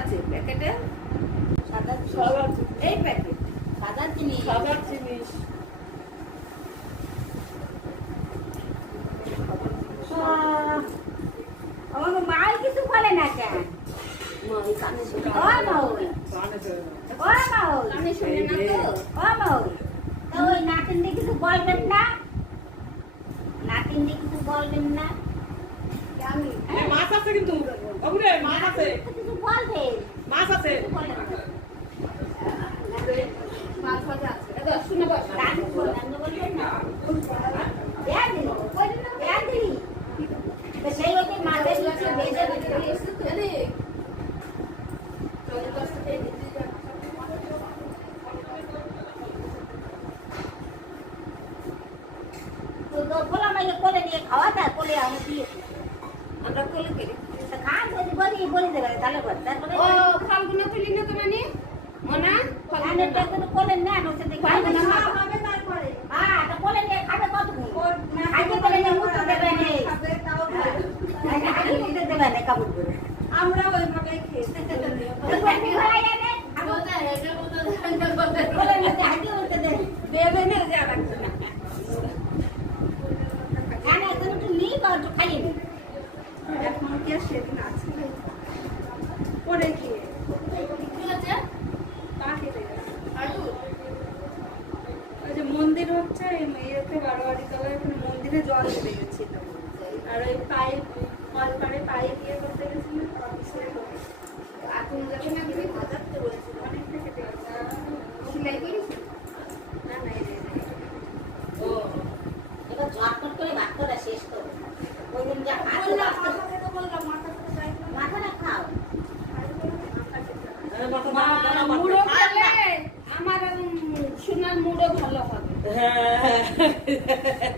আছে প্যাকেটে? সাদা এই প্যাকেট সাদা জিনিস আমার মাই কিছু বলে না কেন? কানে শুনে ও মাউই, ও মাউই, কানে শুনে না তো? ও মাউই, তো ওই নাতিন দিয়ে কিছু বলবেন না? নাতিন দিয়ে কিছু বলবেন না? আমি মাছ আছে কিন্তু বাবুরে মাছ আছে কিছু বলবেন? মাছ আছে বলেন না। মাছ ভাজা আছে। এবার শুনে বস। রান্না বলবেন না? দেয়া দিন, দেয়া দিন। তো সেই ওই মাছের লক্ষ্যে বেজে আরে তোর কাছ থেকে দিতে যা। তো বললাম এই কোলে নিয়ে খাওয়া যায়, কোলে আমি দিয়েছি। আমরা কোলে করি। তা খান যদি বলি দেবে তাহলে বল। তারপরে ও ফাল্গুনা তুলি না তো নানি? মনা ধানের টাকা তো কোলে নেন, ওর সাথে খাবে না হবে তারপরে। হ্যাঁ, তো কোলে নিয়ে খাবে কতক্ষণ? খাইতে পেলে নিয়ে মুখে দেবে না। খাবে তাও আগে মুখে দেবে না কাপড় করে। আমরা ওইভাবেই খেয়ে তো পেটি ভরা যাবে। কোলে নিয়ে হাঁটি উঠতে দেবে। দেবে না যা রাখবে না। খানা একদম একটু নিই বা একটু খাইয়ে নিই। এখন কি আর সেদিন আছে? পরে গিয়ে কি হচ্ছে? পা কেটে গেছে। ওই যে মন্দির হচ্ছে এই মেয়েতে বারোয়ারি তলায় ওখানে মন্দিরে জল ঢেলে গেছিল। আর ওই পাইপ কল পাড়ে পাইপ দিয়ে করতে গেছিল অফিসে আগুন যখন আমি বাজাতে বলেছিল অনেকটা কেটে গেছে। সেলাই করিস? না না এই ও, এবার ঝটপট করে ভাত করা শেষ করো। ওই দিন যা খাচ্ছো বললাম ভাত করো। মাথা থেকে বললাম মাথা থেকে যাই মাথাটা খাও। মুড়ো খেলে আমার সোনার মুড়ো ভালো হবে।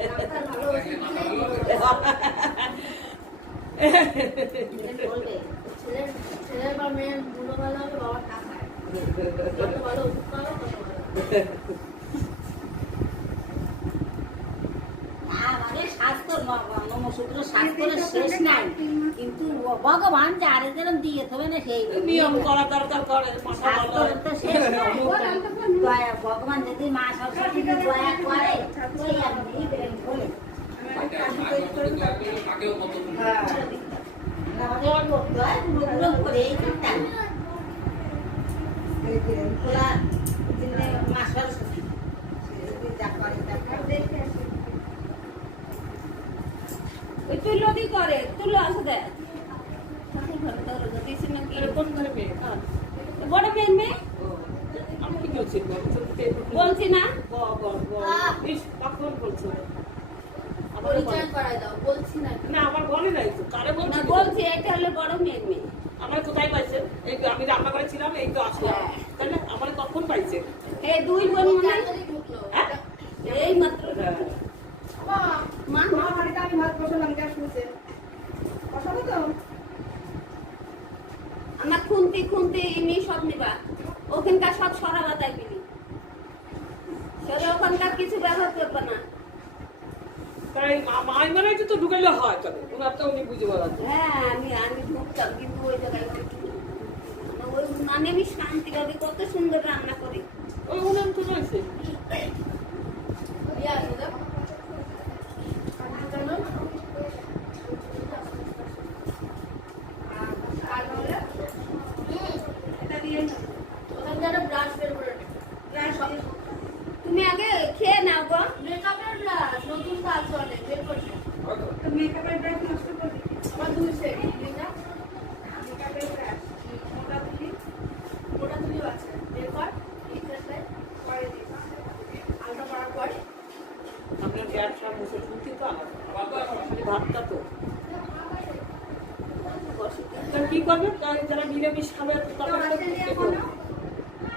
ডাক্তার ভালো ওষুধ বলবে ছেলের বা মেয়ের মুড়ো ভালো হবে বাবার টাকা কত ভালো ওষুধ পাবো কত ভালো। আমাদের স্বাস্থ্য নমসূত্র স্বাস্থ্যের শেষ নাই, কিন্তু ভগবান যারে যেরকম দিয়ে দেবে না সেই নিয়ম করা দরকার করে মাথা ভালো স্বাস্থ্যের তো শেষ নাই। দয়া ভগবান যদি মা সরস্বতী দয়া করে ওই আপনি বলে আমাদের করতে হয় গুলো করে করতাম মা সরস্বতী যা করে তা করে। ওই তুলদি করে তুলো আছে দেখ কোন ঘরে মেয়ে বড় মেয়ে মেয়ে আমি কি বলছি বলছি না ইস পাখন বলছো পরিচয় করাই দাও বলছি না না আমার বলে নাই তো কারে না বলছি বলছি এটা হলো বড় মেয়ে মেয়ে আমার কোথায় পাইছেন এই তো আমি রান্না করেছিলাম এই তো আসলাম তাই না আমার কখন পাইছে এই দুই বোন মনে এই মাত্র মা মা বাড়িতে আমি ভাত বসালাম গ্যাস মুছে বসাবো তো আমার খুন্তি খুন্তি এমনি সব নিবা ওখানকার সব সরাবা দেখবিনি সরে ওখানকার কিছু ব্যবহার করবে না তাই মাই মানে তো ঢুকাইলে হয় তবে ওনার তো উনি বুঝে বলা হ্যাঁ আমি ঢুকতাম কিন্তু ওই জায়গায় ওই মানে আমি শান্তি ভাবে কত সুন্দর রান্না করি ওই উনার তো রয়েছে তুমি আগে খেয়ে নাও গো মেকআপের ব্রাশ নতুন কাজ চলে বের করছি মেকআপের ব্রাশ নষ্ট করবি আমার দুই সেট মেকআপের ব্রাশ মোটা তুলি আছে বের কর পরে দিই আলটা করার পর আপনার গ্যাস সব মুছে শুনছি তো আলাদা ভাতটা তো কি করবে যারা নিরামিষ খাবে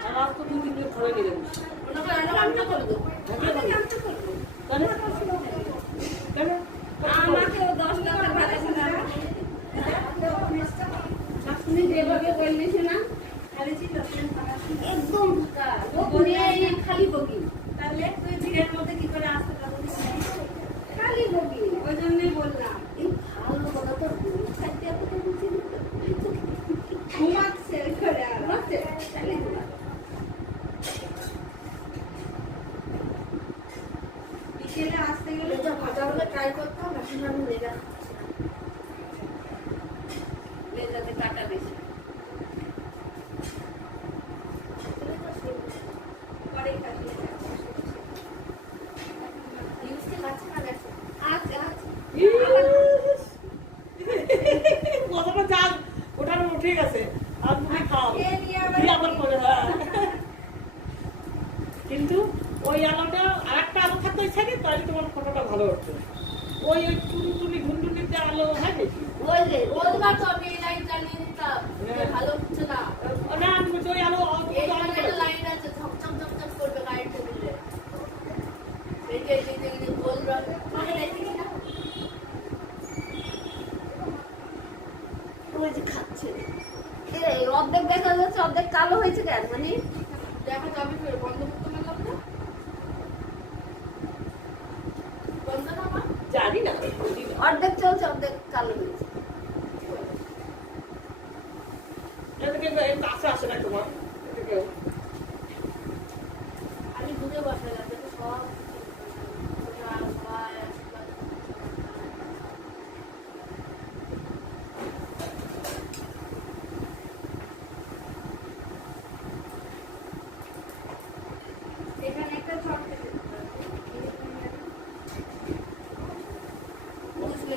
তারা তো 2-3 দিন ধরে নিরামিষ রান্না করে দেবো আমাকেও 10 টাকার ভাড়া তুমি যেভাবে বললিস না একদম খালি বগি তাহলে তুই ভিড়ের মধ্যে কি করে আসতে পারবি খালি বগি ওই জন্যই বললাম এই ভালো কথা তো খাইতে ঘুমাচ্ছে তাহলে তো ভালো। বিকেলে আসতে গেলে লেজা ভাজা হলে ট্রাই করতাম, এখন আমি লেজা লেজাতে কাটা বেশি। পরে কাটিয়ে ইউজকে কাছে না গেছে। আচ্ছা আচ্ছা কথাটা যাক, ওটার উঠে গেছে। আর তুমি খাও। খেয়ে নিয়ে আবার দিয়ে আবার করে, হ্যাঁ। কিন্তু ওই আলোটা আরেকটা আলো থাকতো ওই সাইডে, তাহলে তোমার ফটোটা ভালো হতো। ওই ওই টুনটুনি ঘুনটুনিতে আলো হয় নাকি? ওই যে বলবার তো আমি এই লাইন চালিয়ে দিতাম, হ্যাঁ। ভালো হচ্ছে না। না, আমি বলছি ওই আলো এই একটা লাইন আছে, ঝকঝক ঝকঝক করবে কারেন্টে দিলে। এই যে গোল রং মানে দেখি না ওই যে খাচ্ছে। এই অর্ধেক দেখা যাচ্ছে, অর্ধেক কালো হয়েছে কেন? মানে দেখা যাবে ফের, বন্ধ করতে পারলাম না। বন্ধ না মা? জানি না, অর্ধেক চলছে, অর্ধেক কালো হয়েছে। এদিকে এই কাছে আসে না তোমার এদিকে। আমি দূরে বসে যাবে তো সব সবাই এখানে একটা ছক থেকে বুঝলে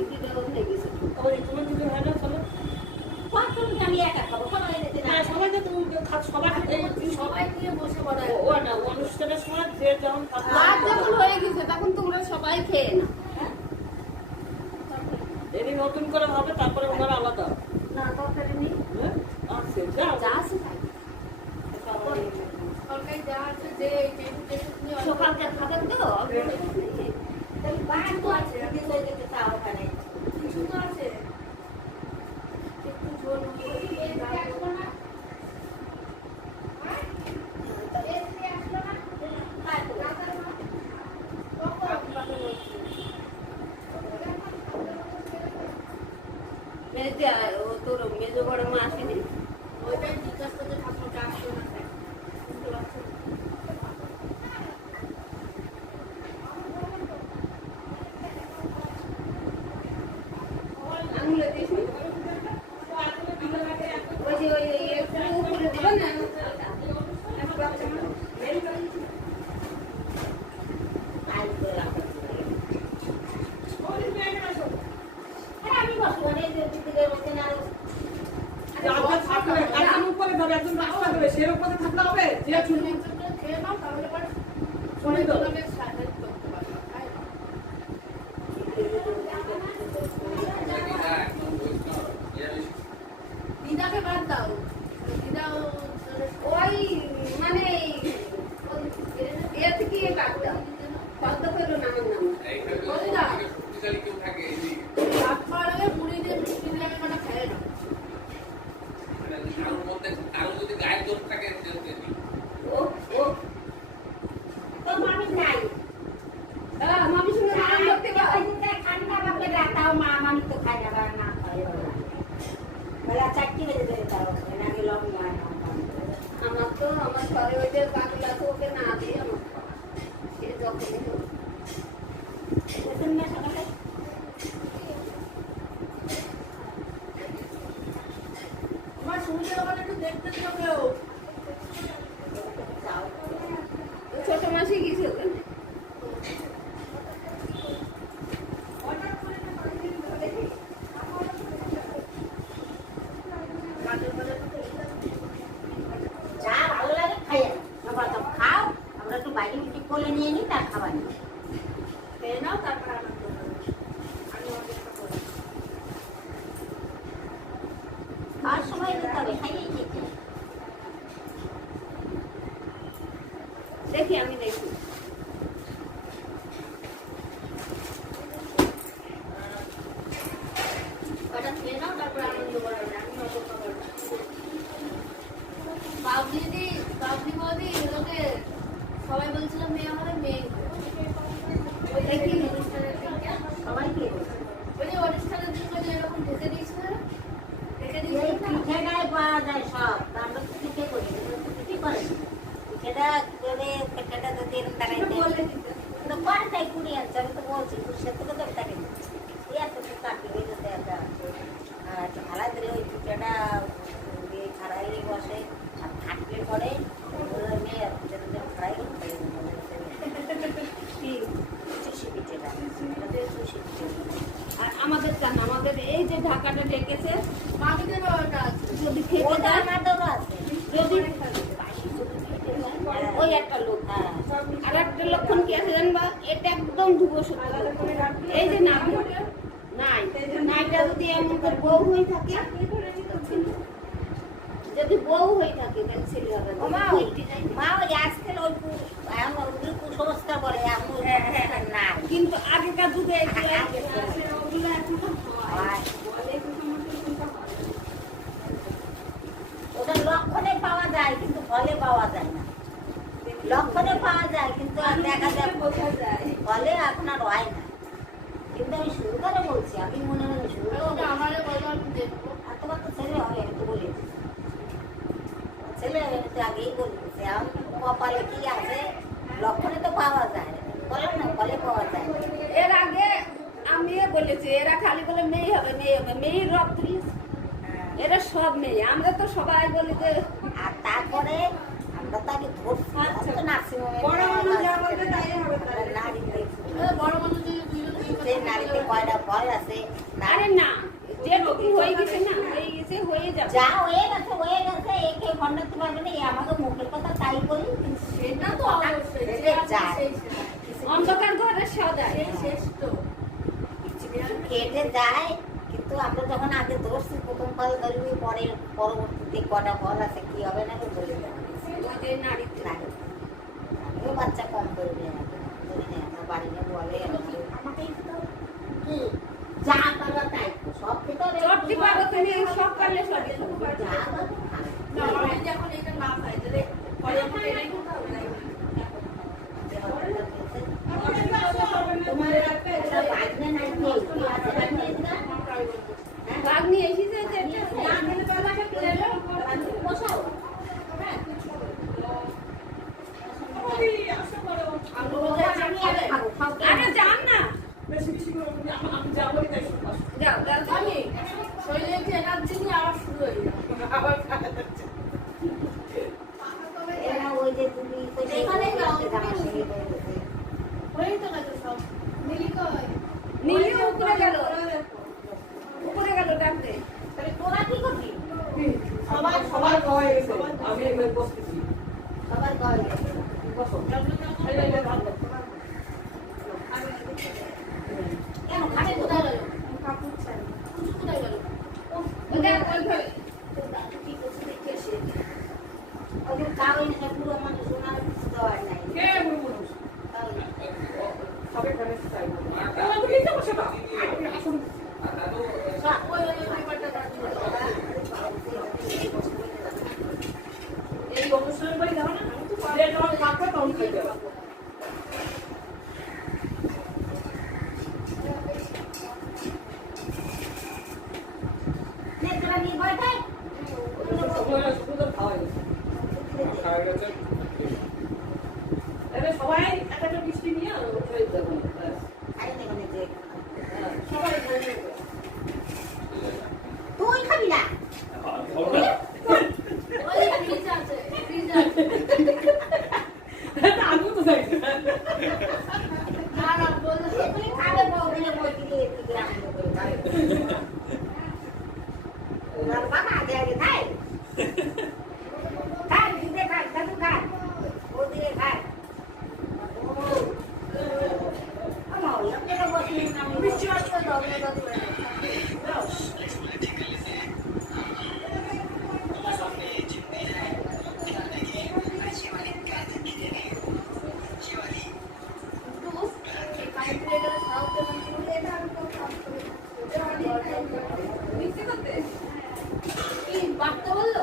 ইডিটাও হয়ে গেছে। ওই তোমার যদি হয় না চলো। কখন আমি একা খাবো? সবাই যেতে না। হ্যাঁ, সবাই তো তুমি সবাই এই সবাই নিয়ে বসে পড়ে। ও না, অনুষ্ঠানের সময় যে যেমন থাকবে। রাত যখন হয়ে গেছে তখন তোমরা সবাই খেয়ে না। এদিন নতুন করে হবে, তারপরে ওনারা আলাদা। না তরকারি নেই, হ্যাঁ, আছে যাও। যা আছে তাই। সরকারি যা আছে যে নিয়ে সকালকার খাবার তো তাহলে বাড়ি তো আছে, আগে হয়ে যেতে চাও ওখানে। কিছু তো আছে, একটু ঝোল তোর মেজো বড় মা আসেনি? ওইটাই জিজ্ঞাসা করতে ঠাকুরটা আসলো না কেন? বুঝতে পারছো না? আঙুলে দিস নি? ওই যে ওই একটু উপরে দিবেন না? এক কাপ চামচ। আই করে রাখা। আমি বসবো না, এই যে দিদিদের মধ্যে না একজন থাকবে, একজন উপরে ধরে, একজন রাস্তা ধরে, সেরকম থাকলে হবে। যে তুমি একটু করে খেয়ে নাও, তাহলে পরে শুনে তো। আমি সাহায্য করতে পারবো, তাই না? দিদাকে বাদ দাও, দিদাও ওই মানে এর থেকে কাট দাও। পদ্ম করো না আমার নাম। তারপরে মুড়ি দিয়ে মিষ্টি দিয়ে আমি মানে খাই না। ও ও তো মামি নাই। মামি শুনে নাম করতে পারো। ঠান্ডা বাপে রাতাও মা মামি তো খাই না, না খাই না। বেলা 4টি বেজে যায় তাও আগে লঙ্কা আমার তো আমার ঘরে ওই যে পাগলা তো ওকে না দিয়ে আমার খাওয়া। সে যখনই হোক। দেখুন না সকালে আমার সূর্যের ওখানে একটু দেখতে দিও কেউ। যাও। ছোট মাসি গেছে ওখানে। যা ভালো লাগে খাই খাও। আমরা একটু বাইরে উঠে কোলে নিয়ে নিই, তার খাবার নিই। খেয়ে নাও, তারপরে আনন্দ করো। আমি অপেক্ষা করবো। খাওয়ার সময় দিতে হবে, খাইয়েই খেতে। দেখি আমি দেখি। ওটা খেয়ে নাও, তারপরে আনন্দ করো। আমি অপেক্ষা করবো। বাবলি বৌদি, এগুলোকে সবাই বলছিল মেয়ে হবে, মেয়ে হবে। তো করে তাই কুড়ি আনছে আমি তো বলছি সে থেকে তো তাকে এত তো কাটি হয়ে যেতে একটা ভাড়া দিলে ওই দুটাটা দিয়ে ছাড়াই বসে আর থাকলে পরে মেয়ে ফ্রাই আর আমাদের জান আমাদের এই যে ঢাকাটা ডেকেছে মামিদের বাবাটা আছে। যদি খেতে ওটা দেয় আমাদেরও আছে যদি ওই একটা লোক আর একটা লক্ষণ কি আছে জানবা এটা একদম ধুবো সত্যি লক্ষণ। এই যে নাভি নাই নাইটা যদি এমন করে বউ হয়ে থাকে যদি বউ হয়ে থাকে তাহলে ছেলে হবে না। মা ওই আজকাল ওই ওগুলো কুসংস্কার বলে এমন না কিন্তু আগেকার যুগে আগে ওগুলো এখনো হয় বলে কিন্তু ওটা লক্ষণে পাওয়া যায় কিন্তু ফলে পাওয়া যায় না লক্ষণে পাওয়া যায় কিন্তু আর দেখা যায় বোঝা যায় ফলে এখন আর হয় না কিন্তু আমি শুরু করে বলছি আমি মনে মনে শুরু করে ওটা আমারও বলো আমি দেখবো। আর তোমার তো ছেলে হবে আমি তো বলে দিচ্ছি। ছেলে হবে আমি তো আগেই বলে দিচ্ছি এখন কপালে কি আছে লক্ষণে তো পাওয়া যায় বললাম না ফলে পাওয়া যায় এর আগে আমিও বলেছি এরা খালি বলে মেয়ে হবে মেয়ের রব তুলিস এরা সব মেয়ে আমরা তো সবাই বলি যে আর তারপরে আমরা তো আগে ধরছি তো নার্সিংহোমে বড় মানুষ যা বলবে তাই হবে তাই। নারী দেখছি বড় মানুষ যদি দুইজন সেই নারীতে কয়টা ফল আছে আরে না যেটুকু হয়ে গেছে না হয়ে যাবে যা হয়ে গেছে একে খণ্ডাতে পারবে না আমাকে মুখের কথা তাই বলি কিন্তু সেটা তো অবশ্যই যে সেটা আছে যায়। সেই শেষ। অন্ধকার ঘরে সদায় সেই শেষ তো। কিছু কিছু কেটে যায় কিন্তু আমরা যখন আগে ধরছি প্রথম ফল ধরবি পরে পরবর্তীতে কটা ফল আছে কি হবে না বলে দেওয়া ওই যে নারীতে লাগে আমিও বাচ্চা কম করবে আমার বাড়িতে বলে আমাকে কি যা পারো তাই সব খেতে হবে চটটি পাবো তুমি সব পারলে সবই খাবো। যা পারো খাও। না, আমি যখন এটা না খাই তাহলে পরে আমাকে এটাই খেতে হবে। তোমার একটা বাজনা নাই কি আছে বাজনা এটা বাঘ নিয়ে এসেছে যে এটা না খেলে তো আমাকে তুলে দাও বাজনা বসাও আমি বলতে চাই, আমি আর খাবো খাও আরে যান না বেশি বেশি করে আমি যা বলি তাই শুনবা। যাও যাও আমি শরীরে যে এনার্জি নিয়ে আবার শুরু হয়ে যাবে। আবার খাওয়া যাচ্ছে। এরা ওই যে তুমি এখানেই যাও। আমার সঙ্গে বলতেছে হয়েই তো গেছে সব। মিলি কই? নীলিও উপরে গেল ডাকতে তাহলে তোরা কি করবি সবার সবার খাওয়া হয়ে গেছে আমি এখানে বসতেছি সবার গায়ে বসো এই এই এই ভালো কেন খাবে তো কোথায় গেল? কাপড় চাই কুচু কোথায় গেল? ওটা ওই ঘরে কি করছে দেখে এসে ওই কাগজ না পুরো মানে সোনার কিছু দেওয়ার নাই কে বলবো তাহলে সবে খানে চাই ওরা তো নিতে বসে না আসুন ওই পেপারটা কাটছিল। এই অনুষ্ঠানের বাড়ি যাও না যে তোমার কাকা তখন খাই যাও নে তোরা নিয়ে ভয় খায় শুধু খাওয়া গেছে এবারে সবাই একটা একটা মিষ্টি নিয়ে ওই দেবো খাই নে মানে যে সবাই খাই নেবে তুই খাবি না ওই ফ্রিজ আছে, ফ্রিজ আছে। আমিও তো চাই না, না, বললে তো তুই খাবে বউদিনে বই দিয়ে দিকে রাখবো করে খাবে আর বাবা আগে আগে খাই খাই দিতে খাই দাদু খাই ও দিয়ে খাই আমার ওই একটা বসে আমি বৃষ্টি আসলে যাবে না দাদু ভাই। কিন্তু সেই কারেন্ট চলে গেলে সাউথ মিষ্টি করতে কি বাড়তে বললো?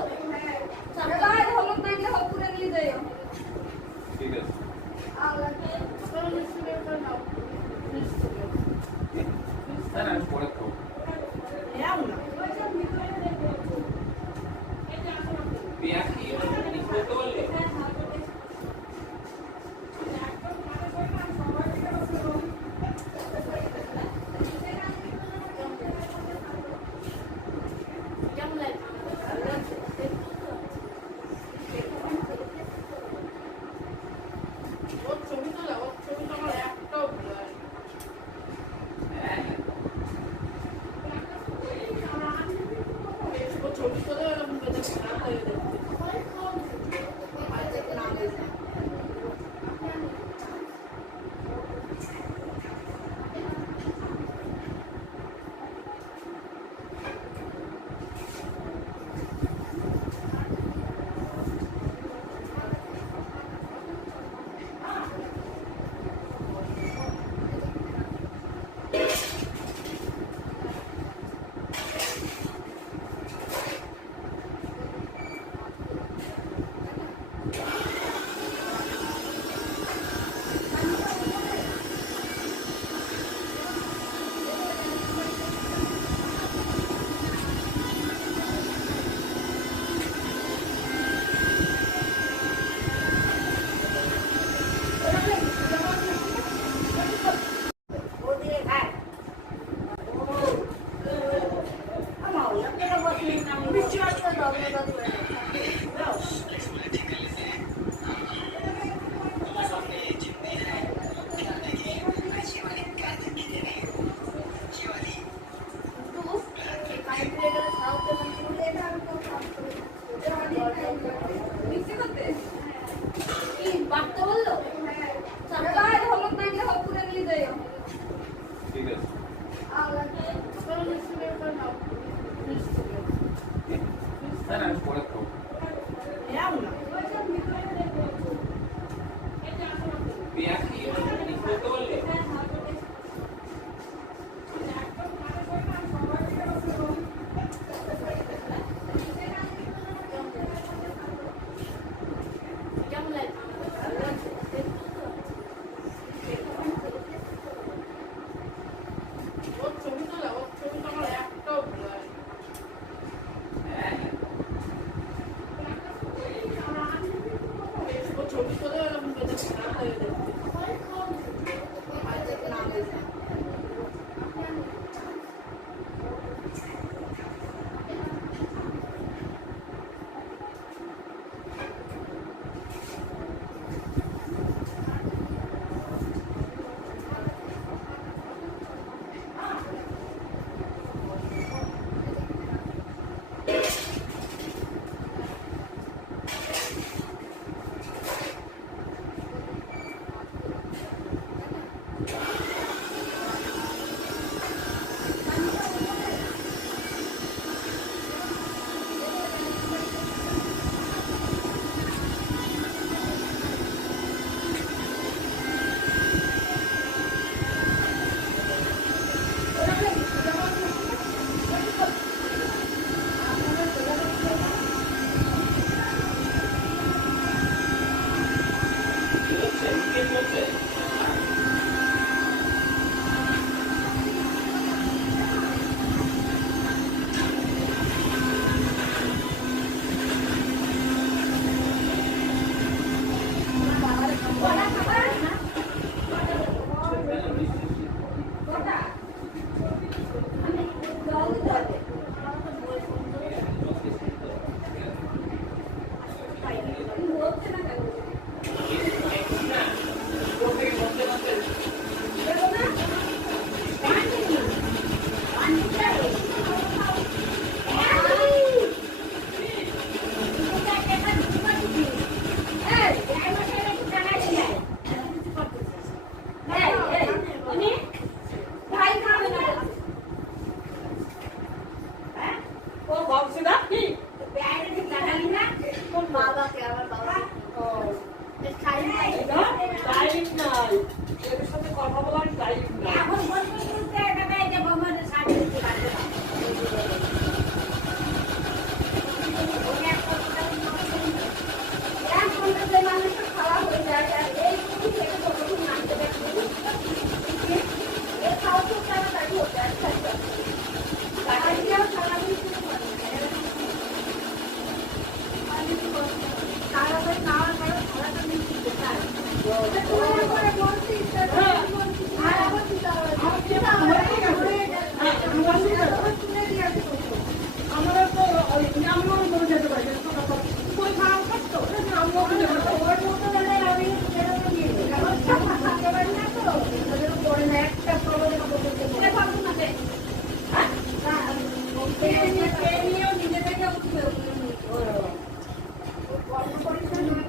করে বলছি আর আবার দিতে হবে শুনে দিয়েছি আমরা তো আমিও করে যেতে পারি কই খাওয়া করতো আমিও করে যেতে পারি ওর মতো হলে আমি বেরোতে নিয়ে থাকতে পারি না তো ওদের পরে না একটা প্রবলেম করতে এটা পারবো না রে। নিয়েও নিজে থেকে উঠবে গল্প পরীক্ষা নয়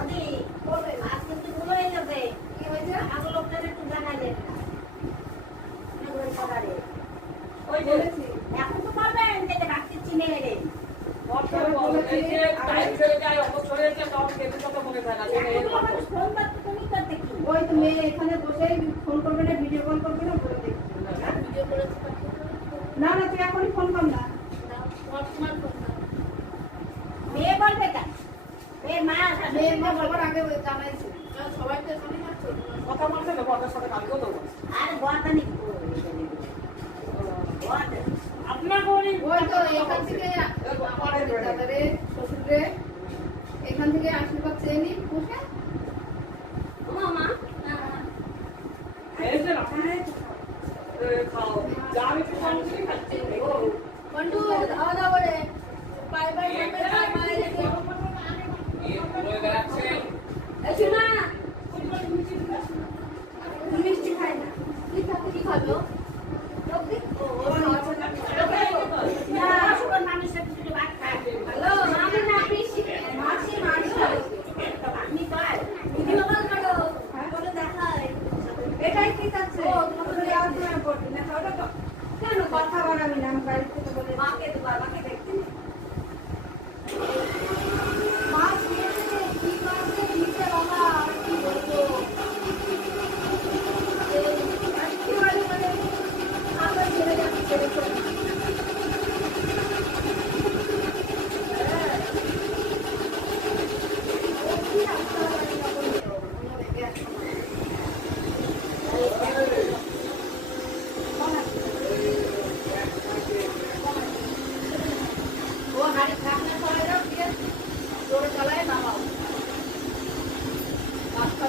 ওদি বলবে আজ কিন্তু ভুল হয়ে যাবে। কি হয়েছে আগের লোকদের একটু জানাইলেন না। এগুলো করারে। ওই যে বলেছি এখন তো পারবেন যেটা রাখতে চিনে এলেন। এই যে টাইম চলে যায় অবসর হয়ে যায় তখন কেটে কথা মনে থাকে না এখন মানুষ ফোন করতে তুমি করতে কি? ওই তো মেয়ে এখানে বসেই ফোন করবে না ভিডিও কল করবে না বলে দেখি ভিডিও করেছে না না তুই এখনই ফোন কর না তোমার ফোন না মেয়ে বলবে কেন? মেয়ে মা মেয়ের মা বলবার আগে ওই জানাইছে সবাই তো এখানেই থাকছো কথা বলছে না বড়দের সাথে কালকেও তো বলছে। আর বর্তানি আপনার গরিব ওই তো এখান থেকে আমাদের দাদারে শ্বশুরে এখান থেকে আশীর্বাদ চেয়ে নি বসে মামা এই যে খাও যা আমি খাচ্ছি খাচ্ছি বন্ধু খাওয়া দাওয়া করে বাই বাই বাই বাই এই শোনা মিষ্টি খাই না কি খাবে কি খাবে না শুনুন মানুষের কিছু ভাত খায় হ্যালো আমি না বেশি মাসি মাসি আপনি পার ভিডিও কল করো করে দেখাই এটাই ঠিক আছে তোমাকে যাওয়ার সময় পড়বি না খাওয়াটা তো কেন কথা বাড়াবি না আমি বাড়ি থেকে বলে মাকে তো বাবাকে দেখতে মাছ দিয়েছে কি মাছে দিতে বাবা কি বলবো কি বলে মানে আবার ছেড়ে যাচ্ছে ছেড়ে চলে ও হাড়ি খানা করে দাও দিয়ে জোরে চালায় নামাও রাস্তা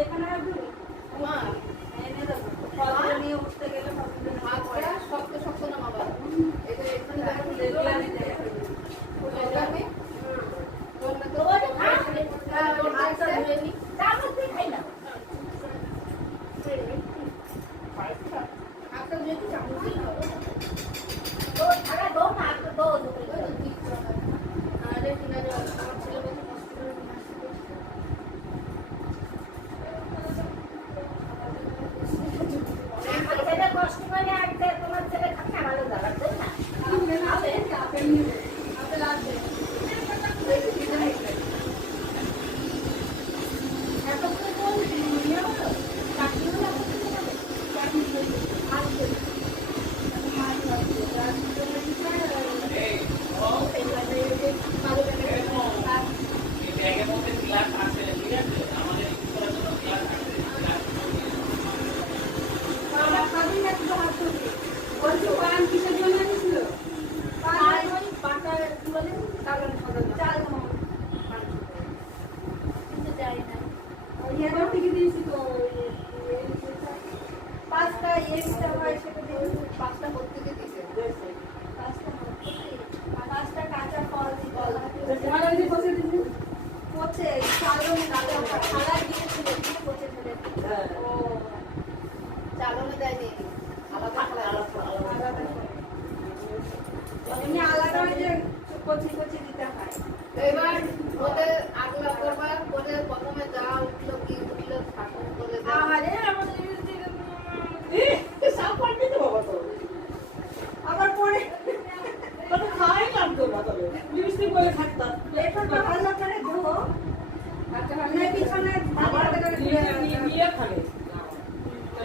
এখানে আসবি মা এনে দেবো ফলগুলো নিয়ে উঠতে গেলে ফলগুলো নিয়ে হাতটা শক্ত শক্ত নামাবা এই যে এখানে দেখো দেখলে আমি দেখি ওটাকে বলবে তো ওটা খা হাতটা ধরে নি তারপর তুই খাই না হাতটা ধরে কি চামচ দিয়ে খাবো তো ছাড়া দো না আর তো দো ওই তো দিচ্ছ আরে ঠিক আছে আমার ছেলে বলছে কষ্ট করে নিয়ে আসতে ছেলে কষ্ট করে আসবে তোমার ছেলে খাবে না ভালো দাঁড়াবে তাই না আপেল নিবে আপেল আসবে এত করে কোন নিয়ে হলো চাকরি হলো চাকরি আসবে মাছ আসবে খাবি না শুধু হাত ধরবি বলছি পান কিসের জন্য দিছিল আর ওই পাটা কি বলে কাগজ ফাগল চাল কিন্তু যাই না ইয়াদের থেকে দিয়েছি তো পাঁচটা এক্সট্রা হয় সেটা দিয়েছি পাঁচটা প্রত্যেকে দিছে পাঁচটা কাঁচা ফল দিয়ে কল তোমার ওই যে বসে দিছি পচে চালও খালা দিয়েছিল পচে ফেলে হ্যাঁ ও চালনে দেয়নি আলাদা আলাদা এমনি আলাদা হয় যে কচি কচি দিতে হয় এবার ওদের আগলা করবার করে প্রথমে যা উঠলো কি উঠলো ঠাকুর করে দেয়। আরে আমাদের সাপ পাল্টে তো বাবা তো আবার পরে কত খাই লাগতো না তবে মিষ্টি বলে থাকতাম লেটনটা ভালো করে ধো না পিছনে আবার ভালো করে নিয়ে খাবে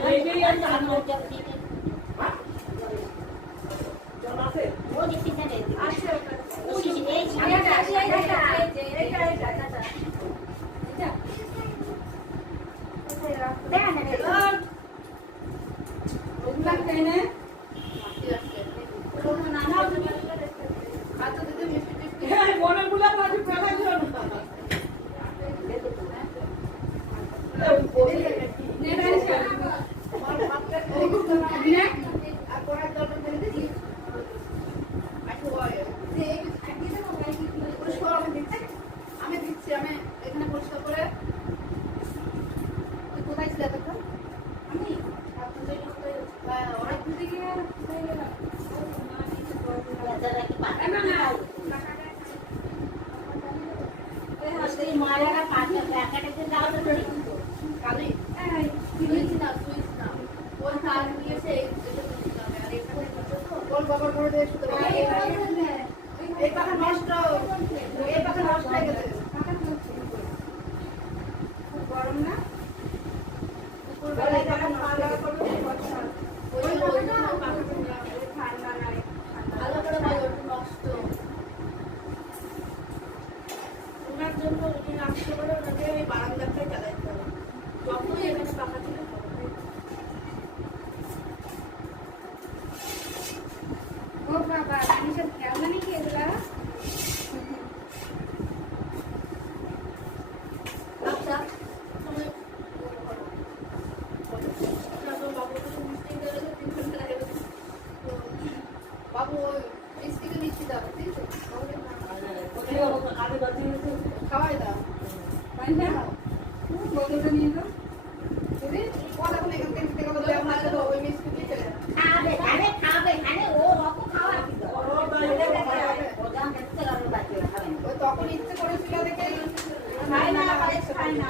এইটাই আর জানো জন আছে ও দেখি জানে আছে ওই এই এটা দেখ না হ্যাঁ, অনেক দিদি গিয়ে হয়ে গেল মা নিচে জল দিল বাচ্চারা কি পারে না না এই আজকে হাতে মায়েরা পাশে প্যাকেটে দাও তো ঠিক কালি এই সুইচ না সুইচ না ওই তার নিয়ে সে এটা দিতে হবে আর এখানে গোল গোবর করে দিয়ে শুতে হবে এই পাখা নষ্ট এই পাখা নষ্ট হয়ে গেছে খুব গরম না দুপুরবেলায় যখন খাওয়া দাওয়া করবো ওই ওই ঠান্ডা নাই ভালো করে বলো ওটা নষ্ট ওনার জন্য উনি আসতে পারে ওনাকে ওই বারান্দাটাই চালাইতে হবে যখনই এখানে পাখা ছিল তখনই ও বাবা মানুষের খেলনা নাকি এগুলা আচ্ছা তুমি বাবু ওই মিষ্টিকে মিষ্টি দাও ঠিক আছে খাওয়াই দাও তাই না বোতলটা নিয়ে যাও দিদি ও দেখুন এখান থেকে নিতে গেলে আপনাকে তো ওই মিষ্টি দিয়ে চলে যাবে খাবে খানে ও রকম খাওয়া কি ওটা দেখতে লাগবে বাচ্চা খাবে না ওই তখন ইচ্ছে করেছিল দেখে খাই না পায়েস খাই না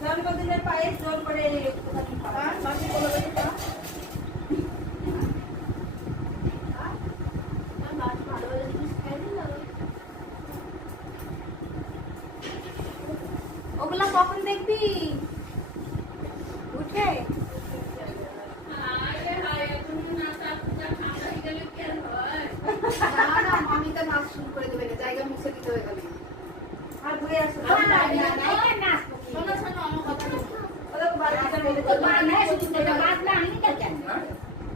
জন্মদিনের পায়েস জোর করে একটুখানি খাওয়া হ্যাঁ মাসি বলে দেখি তা মাছ ভালো ভালো জিনিস খাই দিন না ওগুলা কখন দেখবি উঠে না না মামি তো নাচ শুরু করে দেবে না জায়গা মুছে দিতে হয়ে গেলে আর ঘুরে আসো না না না শোনো শোনো আমার কথা শোনো ওদের বাচ্চাটা বলে তো বানা শুধু তো বাদলা আনি কা কেন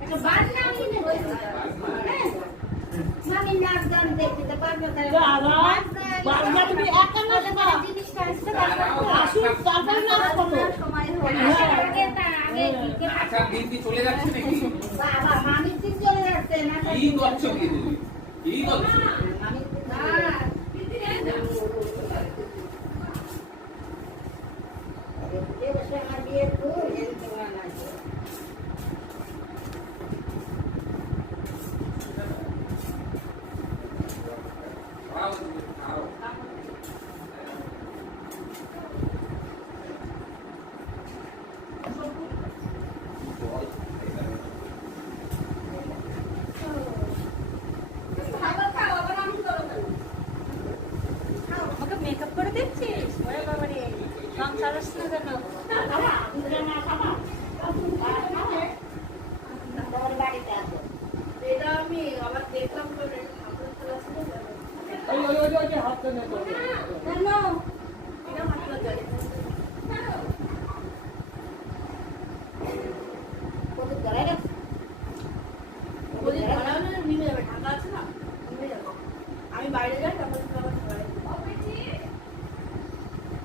একটা বাদলা আনি না মামি নাচ গান দেখতে তো বাদলা বাংলা তুমি একা নাচ না জিনিসটা আসছে আসুন তারপরে নাচ করো সময় আগে তার আগে আচ্ছা দিন কি চলে যাচ্ছে নাকি বাবা মামি দিন চলে যাচ্ছে না কি করছো কি তুমি কি করছো মামি আমার বিয়ে তো এই তোমার নাচ খাও খাও আমাকে মেকআপ করে দিচ্ছিস ওরে বাবা রে সংসার আসছে না কেন খাবা দুধ না খাবা তোমার বাড়িতে আসো এটা আমি আবার দেখলাম তো আপনার ক্লাস নিয়ে যাবে ওই হাতটা নে তো কেন এটা মাত্র যাবে কত ধরে রাখ বলি ধরা হলে নেমে যাবে ঢাকা আছে না নেমে যাবে আমি বাইরে যাই তারপর তুমি আবার ধরে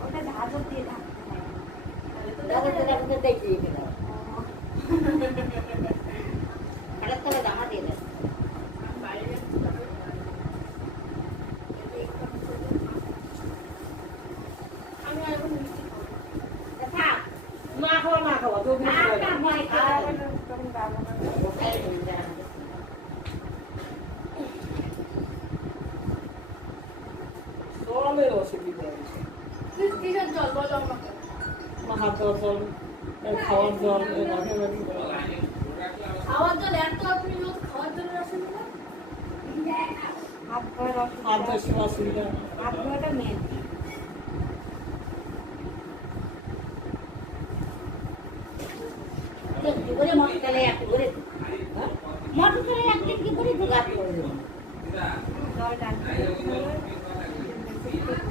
ওটা ঝাঁঝর দিয়ে থাকতে হয় দাদা দেখি গেল হঠাৎ করে জামা দিয়ে দেয় আমি বাইরে যাচ্ছি তারপরে আমি আর এখন মিষ্টি খাবো থাক না খাওয়া তো একটা ভয় খাওয়া তখন যাবো না জলের অসুবিধা আছে কিসের জল বলো আমাকে হাত ধোয়ার জল খাওয়ার জল রাখে রাখি খাওয়ার জল এত আপনি রোজ খাওয়ার জন্য আসেন না হাত ধোয়ার হাত ধোয়ার অসুবিধা হাত ধোয়াটা মেন কি করে মটকালে এক করে মটকালে এক কি করে ঢুকাতে হবে জল টানতে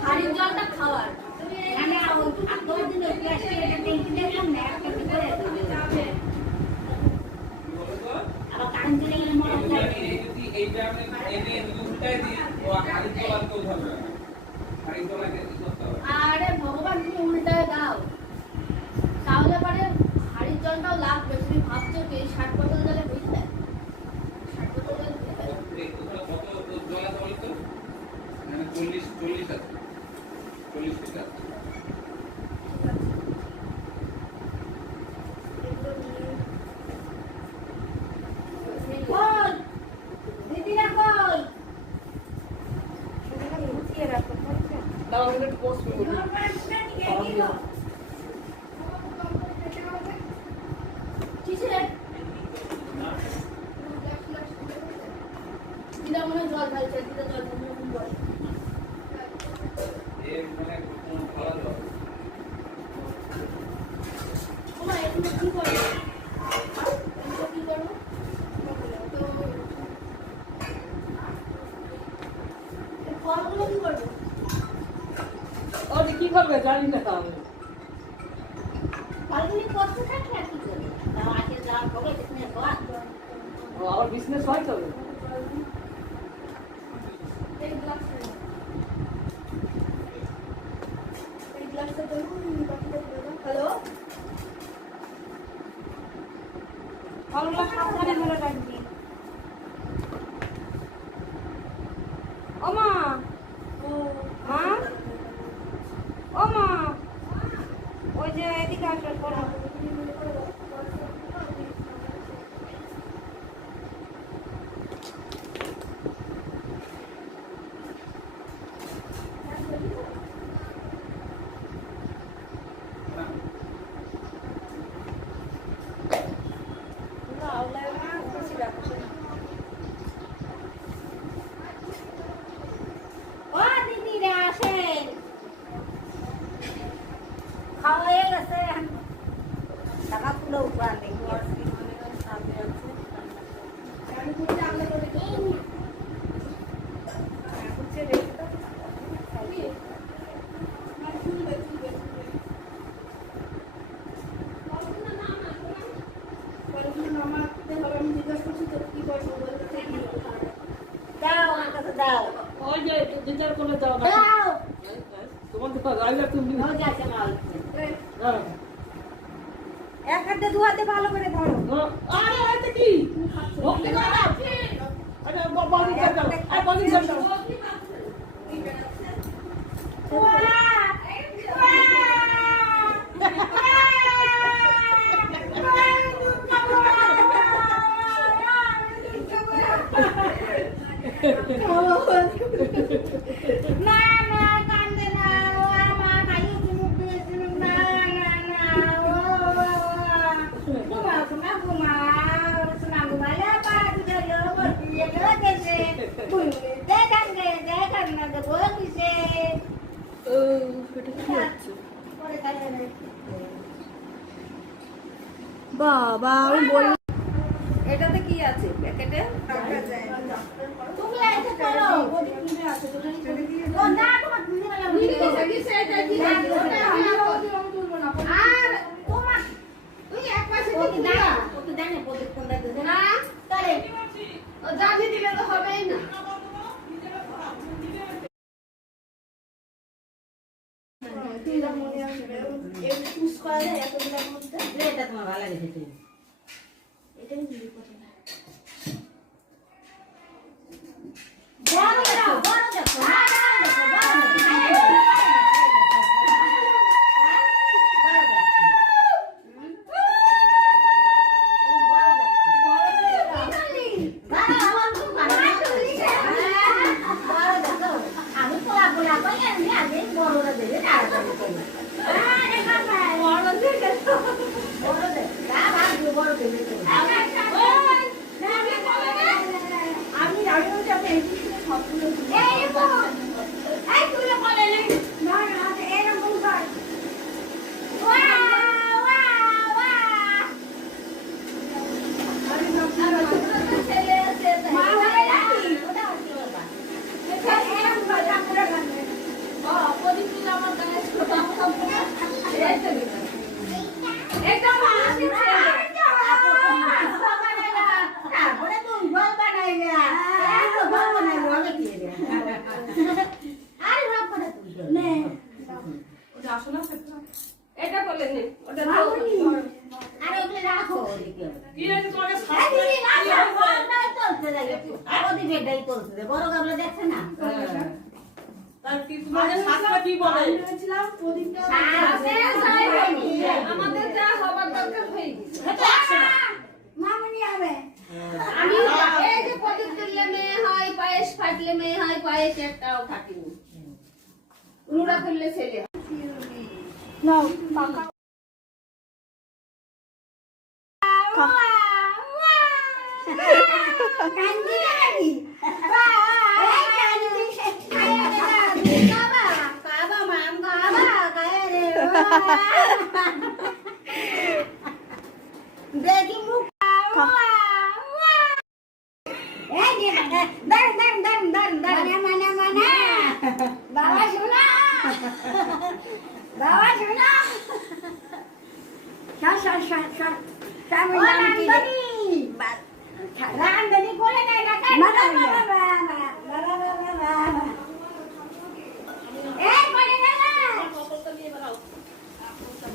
হাড়ির জলটা খাওয়ার মানে আগের দিন ওই প্লাস্টিক এটা ট্যাঙ্কি দেখলাম না একটা কি করে আবার কারেন্ট চলে গেলে মনে হয় যদি এইটা আমি এনে উল্টাই দিই তো হাড়ি তোলা তো হবে না হাড়ি তোলাকে কি করতে হবে আরে ভগবান তুমি উল্টায় দাও তাহলে পরে হাড়ির জলটাও লাগবে তুমি ভাবছো কি 60 বোতল জলে হয়ে যায় 60 বোতল জলে হয়ে যায় কত জল আছে বলতো মানে 40 আছে 40 লিটার এগুলো নিয়ে জল ঢালছে, দিদা জল ঢালছে। এর মানে কোনো ভালো জল। ওমা এগুলো কি করবো? এগুলো কি করবো? তো এই ফলগুলো কি করবো? ও কি করবে জানি না তাহলে। কালকে করতে থাকলে আর কি করবে? তাও আজকে যা হবে সেখানে বাদ। ও আবার বিজনেস হয় তবে। এই গ্লাসটা দাও। এই গ্লাসটা দাও, বাকিটা দিয়ে দাও। হ্যালো? ফলগুলো সাবধানে ধরে রাখবি। ও মা, ও মা, ও মা, ওই যে এদিকে আসো পড়ো। ও দিদিরা আসেন। খাওয়া হয়ে গেছে। টাকা তুলে উপর দেখি। আমি করতে আলাদা করে দিই। না, তুলবে, তুলবে, তুলবে। ফলগুলো নামাতে হবে, আমি জিজ্ঞাসা করছি তো কি করবো বলতে চাইনি। দাও আমার কাছে দাও। ওই যে যেটার কোলে যাও না। দাও। তোমার তো রাইলা তুমি। ও যাচ্ছে মাল। এই, হ্যাঁ। এক হাতে দু হাতে ভালো করে ধরো। আরে এটা কি? ভক্তি করে দাও। আরে বাড়ি যাও দাও। আরে বাড়ি যাও দাও। না না কান্দে না ও আমার খাইয়ে তুমি দিয়েছিল না না না ও ঘুমা ঘুমা শোনা ঘুমালে পাঁচ গেলো বসি গেলো দেশে দেখান না দেবো কিসে ও এটা কি হচ্ছে? পরে খাইয়ে নেই বাবা আমি বল এটাতে কি আছে প্যাকেটে? তুমি এসে করো বডি কিনে আছে ও না তোমার দিদি না আর তোমার তুই এক পাশে কি দাও ওকে জানে বডি কোন দিতে না তাহলে ও জানি দিলে তো হবেই না। তিনটা মনে আসবে এই চুজ করা যায় এতগুলোর মধ্যে। এটা তোমার ভালো লেগেছে এটাই দিবি প্রথমে। বড় দেখো বড় দেখো আমি জানি না যে আমি এই জিনিসটা সবগুলো দিই। না না এরকম কর। আমি ভাবছি ছেলে আছে মা হয়ে নাকি এরকম কর আমরা গানে ও প্রদীপ দিন আমার গানে ছোট এটা মা আছে তারপরে তুমি বল বানাইলে এত বল বানাইলে হবে কি আরে ভাব করে তুমি নে ওটা আসো না এটা বলে নে ওটা আরে ওগুলো রাখো ওদিকে কি হয়েছে তোমাকে এই দিদি না বড়টাই চলছে দেখো ওদি বেডাই চলছে বড় গাবলা দেখছে না তার কি তোমাদের শাস্ত্র কি বলে? ভেবেছিলাম প্রদীপটা আমাদের যা হবার দরকার হয়ে গেছে। মামনি হবে। আমি এই যে প্রদীপ তুললে মেয়ে হয়, পায়েস ফাটলে মেয়ে হয়, পায়েস একটাও ফাটেনি। নুরা তুললে ছেলে হয়। নাও পাকা কান্দি নাকি এই কান্দি সে খায়া রে কাবা কাবা মাম কাবা খায়া রে দেখি মুখ এই যে দাঁড় মানে বাবা শোনা বাবা শোনা রান্ধনি করে নাই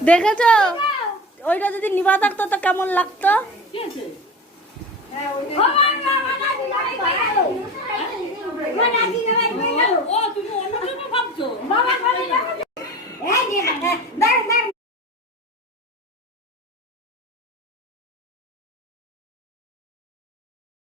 দেখেছো ওইটা যদি নিভা থাকতো তো কেমন লাগতো? কি আছে? ও তুমি অন্য জন্য ভাবছো? বাবা